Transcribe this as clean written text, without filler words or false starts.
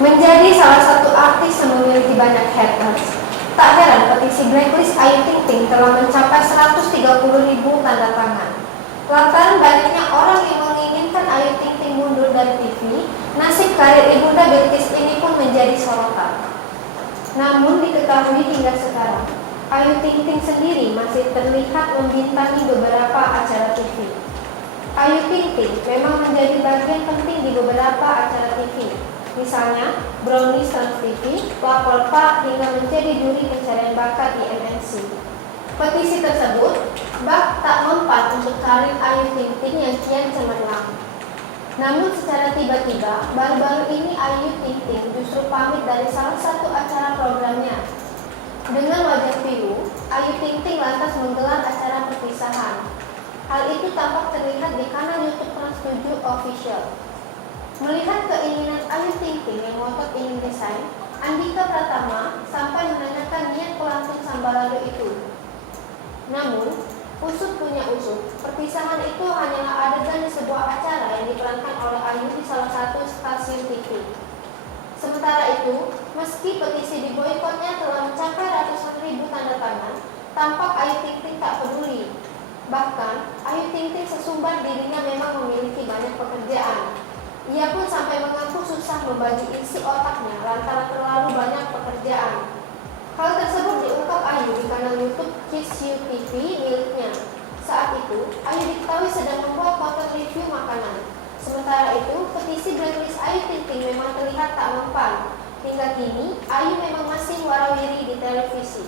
Menjadi salah satu artis yang memiliki banyak haters, tak heran petisi blacklist Ayu Ting Ting telah mencapai 130.000 tanda tangan. Lantaran banyaknya orang yang menginginkan Ayu Ting Ting mundur dari TV, nasib karir ibunda Bilqis ini pun menjadi sorotan. Namun diketahui hingga sekarang, Ayu Ting Ting sendiri masih terlihat membintangi beberapa acara TV. Ayu Ting Ting memang menjadi bagian penting di beberapa acara TV. Misalnya, Brownies Trans TV, Lapor Pak, hingga menjadi juri pencarian bakat di MNC. Petisi tersebut bak tak mempan untuk karir Ayu Ting Ting yang kian cemerlang. Namun secara tiba-tiba, baru-baru ini Ayu Ting Ting justru pamit dari salah satu acara programnya. Dengan wajah pilu, Ayu Ting Ting lantas menggelar acara perpisahan. Hal itu tampak terlihat di kanal YouTube Trans 7 Official. Melihat keinginan Ayu Ting Ting yang ngotot ingin resign, Andika Pratama sampai menanyakan niat pelantun Sambalado itu. Namun, usut punya usut, perpisahan itu hanyalah adegan di sebuah acara yang diperankan oleh Ayu di salah satu stasiun TV. Sementara itu, meski petisi diboikotnya telah mencapai ratusan ribu tanda tangan, tampak Ayu Ting Ting tak peduli. Bahkan, Ayu Ting Ting sesumbar dirinya memang memiliki banyak pekerjaan. Ia pun sampai mengaku susah membagi isi otaknya lantaran terlalu banyak pekerjaan. Hal tersebut diungkap Ayu di kanal YouTube Kids You TV miliknya. Saat itu, Ayu diketahui sedang membuat konten review makanan. Sementara itu, petisi blacklist Ayu Ting Ting memang terlihat tak mempan. Hingga kini, Ayu memang masih warawiri di televisi.